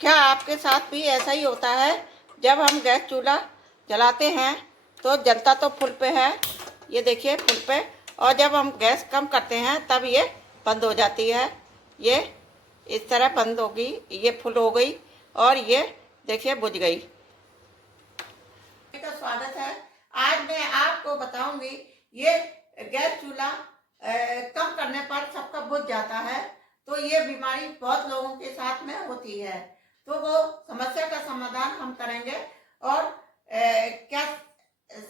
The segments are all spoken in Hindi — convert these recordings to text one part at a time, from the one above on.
क्या आपके साथ भी ऐसा ही होता है? जब हम गैस चूल्हा जलाते हैं तो जलता तो फुल पे है, ये देखिए फुल पे, और जब हम गैस कम करते हैं तब ये बंद हो जाती है। ये इस तरह बंद होगी, ये फुल हो गई और ये देखिए बुझ गई। का स्वागत है। आज मैं आपको बताऊंगी ये गैस चूल्हा कम करने पर सबका बुझ जाता है, तो ये बीमारी बहुत लोगों के साथ में होती है। तो वो समस्या का समाधान हम करेंगे और क्या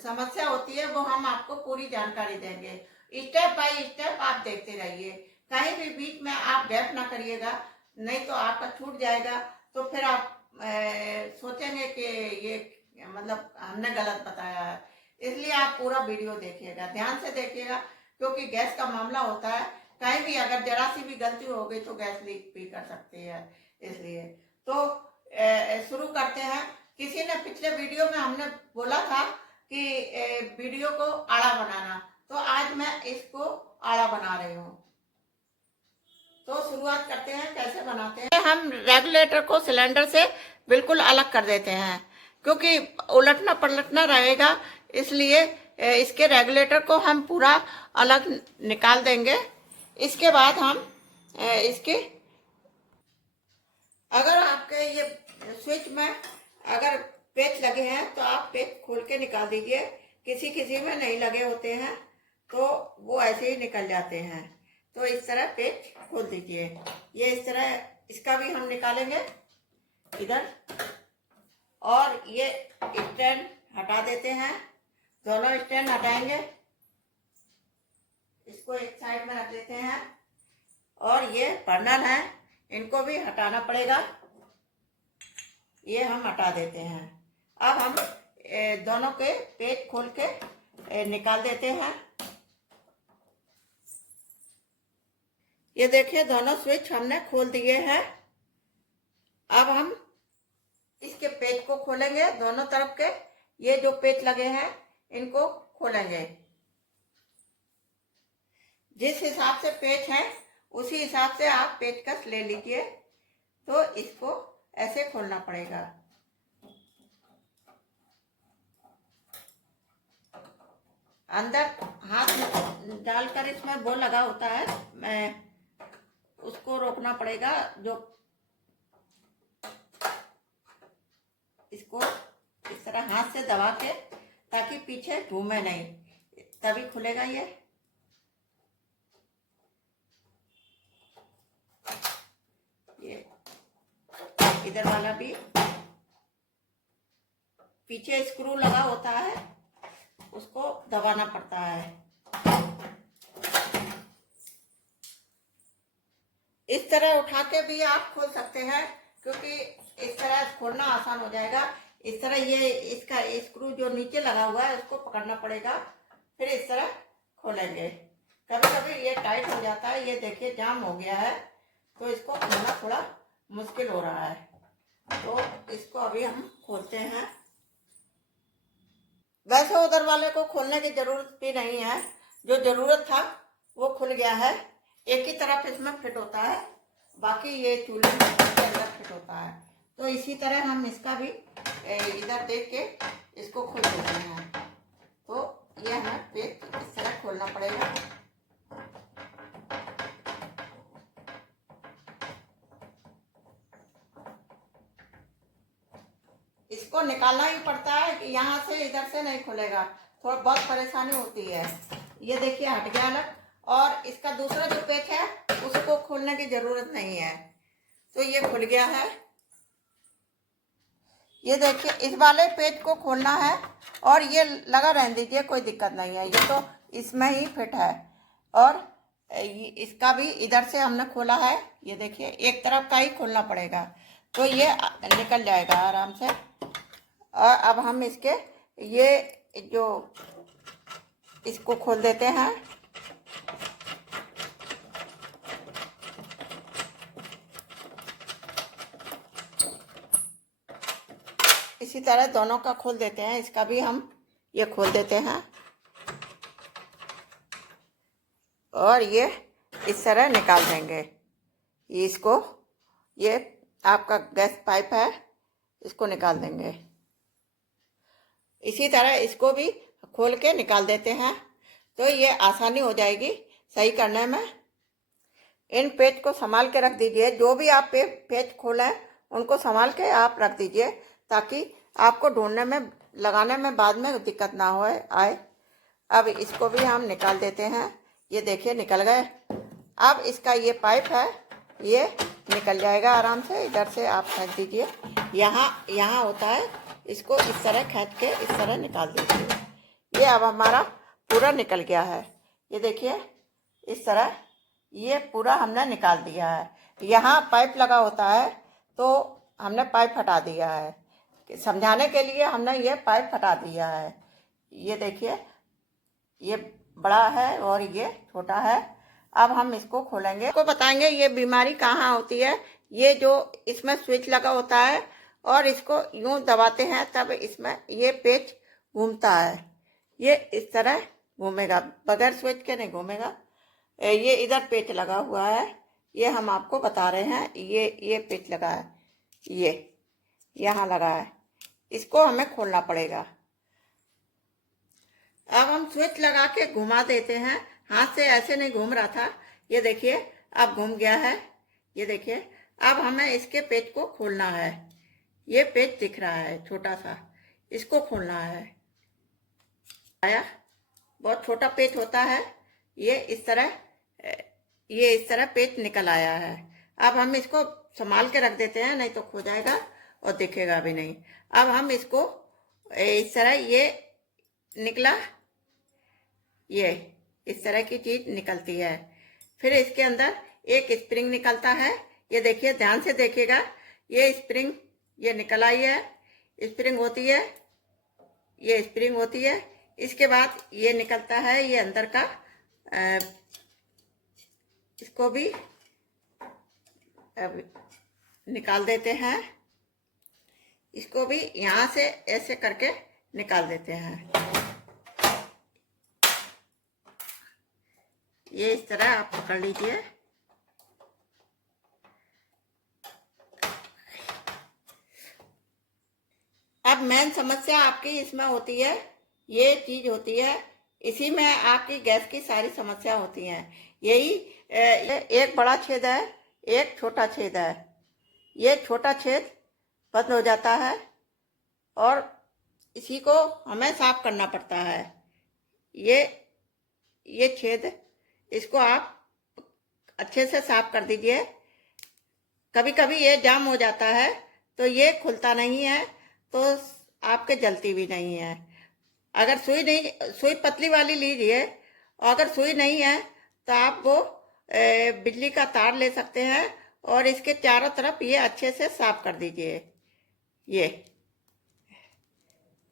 समस्या होती है वो हम आपको पूरी जानकारी देंगे। स्टेप बाय स्टेप आप देखते रहिए, कहीं भी बीच में आप गैप ना करिएगा, नहीं तो आपका छूट जाएगा। तो फिर आप सोचेंगे कि ये मतलब हमने गलत बताया है। इसलिए आप पूरा वीडियो देखिएगा, ध्यान से देखिएगा, क्योंकि गैस का मामला होता है, कहीं भी अगर जरा सी भी गलती हो गई तो गैस लीक भी कर सकती है। इसलिए तो शुरू करते हैं। किसी ने पिछले वीडियो में हमने बोला था कि वीडियो को आड़ा बनाना, तो आज मैं इसको आड़ा बना रही हूँ। तो शुरुआत करते हैं, कैसे बनाते हैं। हम रेगुलेटर को सिलेंडर से बिल्कुल अलग कर देते हैं, क्योंकि उलटना पलटना रहेगा, इसलिए इसके रेगुलेटर को हम पूरा अलग निकाल देंगे। इसके बाद हम इसके, अगर आपके ये स्विच में अगर पेच लगे हैं तो आप पेच खोल के निकाल दीजिए। किसी किसी में नहीं लगे होते हैं तो वो ऐसे ही निकल जाते हैं, तो इस तरह पेच खोल दीजिए। ये इस तरह इसका भी हम निकालेंगे इधर, और ये स्टैंड हटा देते हैं। दोनों स्टैंड हटाएंगे, इसको एक साइड में रख देते हैं, और ये बर्नर है, इनको भी हटाना पड़ेगा, ये हम हटा देते हैं। अब हम दोनों के पेच खोल के निकाल देते हैं। ये देखिए दोनों स्विच हमने खोल दिए हैं। अब हम इसके पेच को खोलेंगे, दोनों तरफ के ये जो पेच लगे हैं इनको खोलेंगे। जिस हिसाब से पेच है उसी हिसाब से आप पेचकस ले लीजिए। तो इसको ऐसे खोलना पड़ेगा। अंदर हाथ डालकर इसमें वो लगा होता है, मैं उसको रोकना पड़ेगा, जो इसको इस तरह हाथ से दबा के, ताकि पीछे घूमे नहीं, तभी खुलेगा ये। ये इधर वाला भी पीछे स्क्रू लगा होता है, उसको दबाना पड़ता है। इस तरह उठा के भी आप खोल सकते हैं, क्योंकि इस तरह खोलना आसान हो जाएगा। इस तरह ये इसका स्क्रू जो नीचे लगा हुआ है उसको पकड़ना पड़ेगा, फिर इस तरह खोलेंगे। कभी कभी ये टाइट हो जाता है, ये देखिए जाम हो गया है, तो इसको खोलना थोड़ा मुश्किल हो रहा है। तो इसको अभी हम खोलते हैं। वैसे उधर वाले को खोलने की जरूरत भी नहीं है, जो जरूरत था वो खुल गया है। एक ही तरफ इसमें फिट होता है, बाकी ये चूल्हे में अंदर फिट होता है। तो इसी तरह हम इसका भी इधर देख के इसको खोल देते हैं। तो ये हमें पेच इस तरह खोलना पड़ेगा। इसको निकालना ही पड़ता है कि यहाँ से इधर से नहीं खुलेगा, थोड़ा बहुत परेशानी होती है। ये देखिए हट गया अलग, और इसका दूसरा जो पेच है उसको खोलने की जरूरत नहीं है, तो ये खुल गया है। ये देखिए इस वाले पेच को खोलना है, और ये लगा रहने दीजिए, कोई दिक्कत नहीं है, ये तो इसमें ही फिट है। और इसका भी इधर से हमने खोला है, ये देखिए एक तरफ का ही खोलना पड़ेगा, तो ये निकल जाएगा आराम से। और अब हम इसके ये जो इसको खोल देते हैं। इसी तरह दोनों का खोल देते हैं, इसका भी हम ये खोल देते हैं, और ये इस तरह निकाल देंगे। इसको ये आपका गैस पाइप है, इसको निकाल देंगे। इसी तरह इसको भी खोल के निकाल देते हैं, तो ये आसानी हो जाएगी सही करने में। इन पेच को संभाल के रख दीजिए, जो भी आप पेच खोलें उनको संभाल के आप रख दीजिए, ताकि आपको ढूंढने में लगाने में बाद में दिक्कत ना हो आए। अब इसको भी हम निकाल देते हैं। ये देखिए निकल गए। अब इसका ये पाइप है, ये निकल जाएगा आराम से। इधर से आप खींच दीजिए, यहाँ होता है, इसको इस तरह खींच के इस तरह निकाल दीजिए। ये अब हमारा पूरा निकल गया है। ये देखिए इस तरह ये पूरा हमने निकाल दिया है। यहाँ पाइप लगा होता है तो हमने पाइप हटा दिया है, समझाने के लिए हमने ये पाइप हटा दिया है। ये देखिए ये बड़ा है और ये छोटा है। अब हम इसको खोलेंगे, आपको बताएंगे ये बीमारी कहाँ होती है। ये जो इसमें स्विच लगा होता है और इसको यूं दबाते हैं तब इसमें ये पेच घूमता है। ये इस तरह घूमेगा, बगैर स्विच के नहीं घूमेगा। ये इधर पेच लगा हुआ है, ये हम आपको बता रहे हैं। ये पेच लगा है, ये यहाँ लगा है, इसको हमें खोलना पड़ेगा। अब हम स्विच लगा के घुमा देते हैं, हाथ से ऐसे नहीं घूम रहा था। ये देखिए अब घूम गया है। ये देखिए अब हमें इसके पेच को खोलना है। ये पेच दिख रहा है छोटा सा, इसको खोलना है। आया, बहुत छोटा पेच होता है। ये इस तरह पेच निकल आया है। अब हम इसको संभाल के रख देते हैं, नहीं तो खो जाएगा और दिखेगा भी नहीं। अब हम इसको इस तरह, ये निकला, ये इस तरह की चीज निकलती है। फिर इसके अंदर एक स्प्रिंग निकलता है। ये देखिए ध्यान से देखिएगा, ये स्प्रिंग ये निकल आई है, स्प्रिंग होती है, ये स्प्रिंग होती है। इसके बाद ये निकलता है ये अंदर का, इसको भी अब निकाल देते हैं। इसको भी यहाँ से ऐसे करके निकाल देते हैं। ये इस तरह आप पकड़ लीजिए। अब मेन समस्या आपकी इसमें होती है, ये चीज होती है, इसी में आपकी गैस की सारी समस्या होती हैं। यही एक बड़ा छेद है, एक छोटा छेद है। ये छोटा छेद बंद हो जाता है और इसी को हमें साफ करना पड़ता है। ये छेद, इसको आप अच्छे से साफ कर दीजिए। कभी कभी ये जाम हो जाता है तो ये खुलता नहीं है, तो आपके जलती भी नहीं है। अगर सुई पतली वाली लीजिए, और अगर सुई नहीं है तो आप वो बिजली का तार ले सकते हैं और इसके चारों तरफ ये अच्छे से साफ कर दीजिए। ये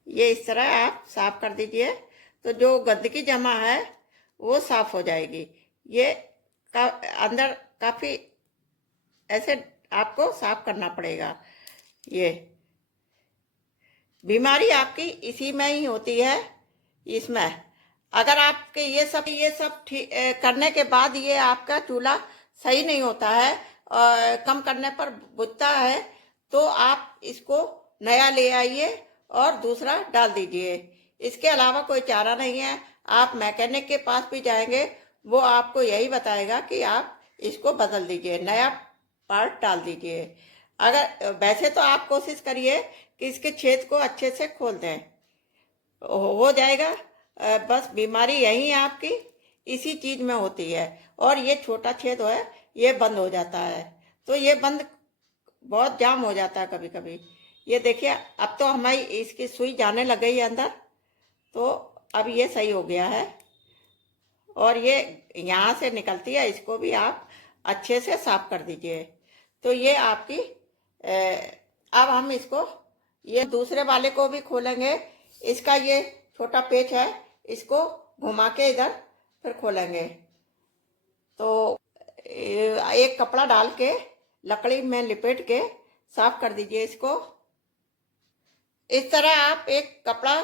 इस तरह आप साफ कर दीजिए, तो जो गंदगी जमा है वो साफ हो जाएगी। ये अंदर काफ़ी ऐसे आपको साफ करना पड़ेगा। ये बीमारी आपकी इसी में ही होती है। इसमें अगर आपके ये सब करने के बाद ये आपका चूल्हा सही नहीं होता है, कम करने पर बुझता है, तो आप इसको नया ले आइए और दूसरा डाल दीजिए। इसके अलावा कोई चारा नहीं है। आप मैकेनिक के पास भी जाएंगे, वो आपको यही बताएगा कि आप इसको बदल दीजिए, नया पार्ट डाल दीजिए। अगर वैसे तो आप कोशिश करिए कि इसके छेद को अच्छे से खोल दें, हो जाएगा। बस बीमारी यही आपकी इसी चीज में होती है। और ये छोटा छेद है, ये बंद हो जाता है, तो ये बंद बहुत जाम हो जाता है कभी कभी। ये देखिए अब तो हमारी इसकी सुई जाने लग गई है अंदर, तो अब ये सही हो गया है और ये यहाँ से निकलती है। इसको भी आप अच्छे से साफ कर दीजिए। तो ये आपकी अब हम इसको ये दूसरे वाले को भी खोलेंगे। इसका ये छोटा पेच है, इसको घुमा के इधर फिर खोलेंगे। तो एक कपड़ा डाल के लकड़ी में लिपेट के साफ कर दीजिए इसको। इस तरह आप एक कपड़ा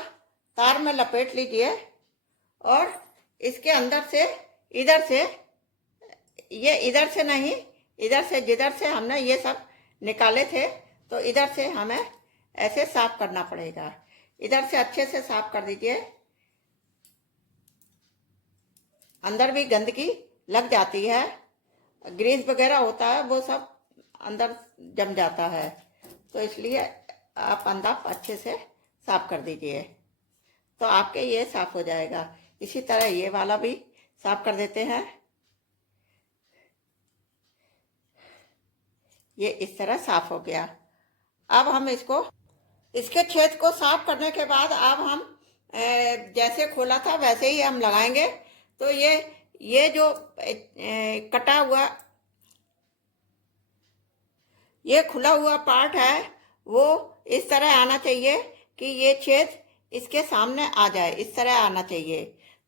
तार में लपेट लीजिए और इसके अंदर से इधर से, ये इधर से नहीं, इधर से जिधर से हमने ये सब निकाले थे, तो इधर से हमें ऐसे साफ करना पड़ेगा। इधर से अच्छे से साफ कर दीजिए, अंदर भी गंदगी लग जाती है, ग्रीस वगैरह होता है वो सब अंदर जम जाता है, तो इसलिए आप अंदर अच्छे से साफ कर दीजिए, तो आपके ये साफ हो जाएगा। इसी तरह ये वाला भी साफ कर देते हैं। ये इस तरह साफ हो गया। अब हम इसके छेद को साफ करने के बाद अब हम जैसे खोला था वैसे ही हम लगाएंगे। तो ये जो कटा हुआ, ये खुला हुआ पार्ट है, वो इस तरह आना चाहिए कि ये छेद इसके सामने आ जाए, इस तरह आना चाहिए।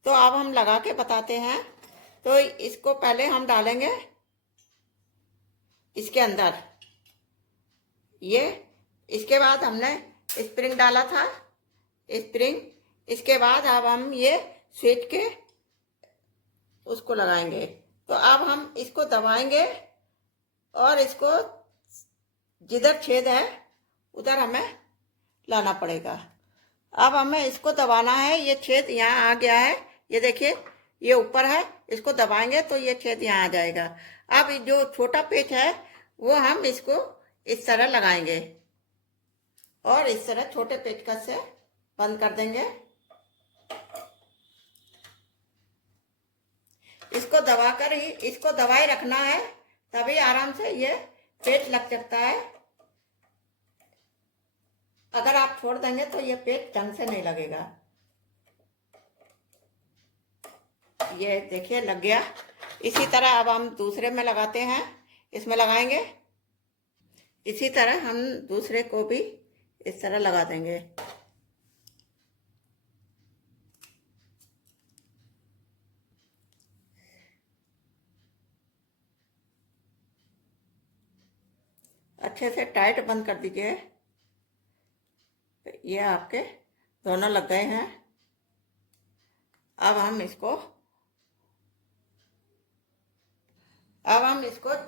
तो अब हम लगा के बताते हैं। तो इसको पहले हम डालेंगे इसके अंदर, ये इसके बाद हमने स्प्रिंग डाला था, स्प्रिंग। इसके बाद अब हम ये स्विच के उसको लगाएंगे। तो अब हम इसको दबाएंगे और इसको जिधर छेद है उधर हमें लाना पड़ेगा। अब हमें इसको दबाना है, ये छेद यहाँ आ गया है, ये देखिए ये ऊपर है, इसको दबाएंगे तो ये छेद यहाँ आ जाएगा। अब जो छोटा पेच है वो हम इसको इस तरह लगाएंगे और इस तरह छोटे पेचकस से बंद कर देंगे। इसको दबाकर ही, इसको दबाए रखना है, तभी आराम से ये पेच लग सकता है। अगर आप छोड़ देंगे तो ये पेच ढंग से नहीं लगेगा। ये देखिए लग गया। इसी तरह अब हम दूसरे में लगाते हैं, इसमें लगाएंगे। इसी तरह हम दूसरे को भी इस तरह लगा देंगे। अच्छे से टाइट बंद कर दीजिए। ये आपके दोनों लग गए हैं। अब हम इसको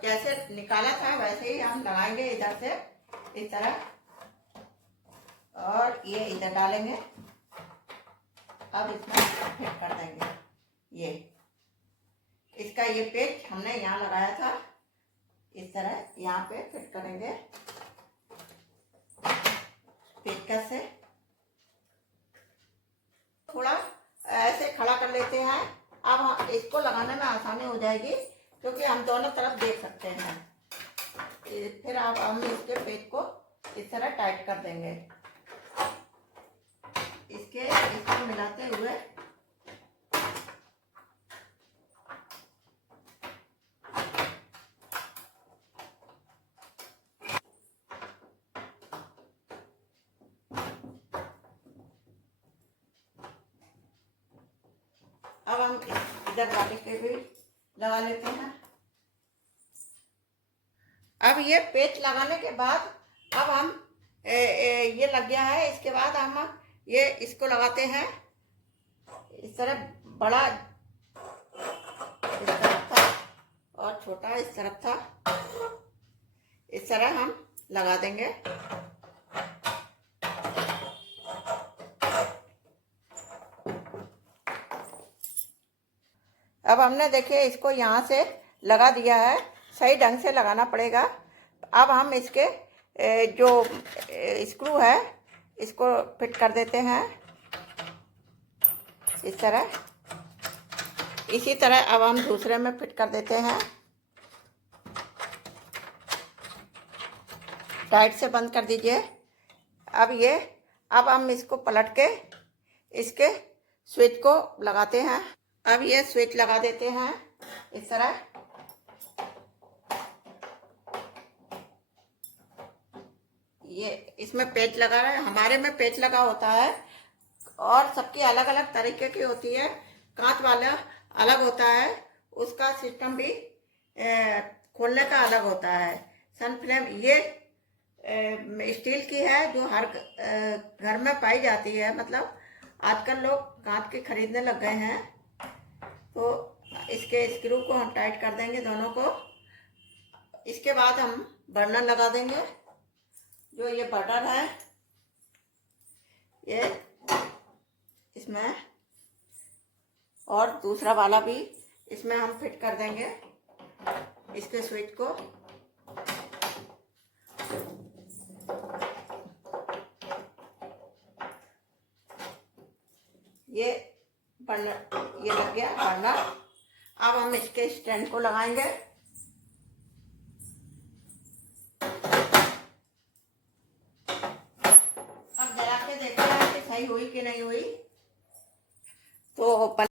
जैसे निकाला था वैसे ही हम लगाएंगे, इधर से इस तरह, और ये इधर डालेंगे। अब इसमें फिट कर देंगे। ये इसका ये पेच हमने यहाँ लगाया था, इस तरह यहाँ पे फिट करेंगे पेचकस से। थोड़ा ऐसे खड़ा कर लेते हैं। अब इसको लगाने में आसानी हो जाएगी क्योंकि हम दोनों तरफ देख सकते हैं। फिर अब हम इसके पेच को इस तरह टाइट कर देंगे, इसको मिलाते हुए। अब हम इधर वाले के भी लगा लेते हैं। अब ये पेच लगाने के बाद अब हम ये लग गया है। इसके बाद हम ये इसको लगाते हैं इस तरह। बड़ा इस तरफ था और छोटा इस तरफ था, इस तरह हम लगा देंगे। अब हमने देखिए इसको यहाँ से लगा दिया है, सही ढंग से लगाना पड़ेगा। अब हम इसके जो स्क्रू है इसको फिट कर देते हैं इस तरह। इसी तरह अब हम दूसरे में फिट कर देते हैं। टाइट से बंद कर दीजिए। अब हम इसको पलट के इसके स्विच को लगाते हैं। अब ये स्विच लगा देते हैं इस तरह। ये इसमें पेच लगा है, हमारे में पेच लगा होता है और सबकी अलग अलग तरीके की होती है। कांच वाला अलग होता है, उसका सिस्टम भी खोलने का अलग होता है। सन फ्लेम ये स्टील की है जो हर घर में पाई जाती है। मतलब आजकल लोग कांच के खरीदने लग गए हैं। तो इसके स्क्रू को हम टाइट कर देंगे दोनों को। इसके बाद हम बर्नर लगा देंगे। जो ये बर्नर है ये इसमें, और दूसरा वाला भी इसमें हम फिट कर देंगे इसके स्विच को। ये बर्नर, ये लग गया बर्नर। अब हम इसके स्टैंड को लगाएंगे। अब जला के देखते हैं कि सही हुई कि नहीं हुई।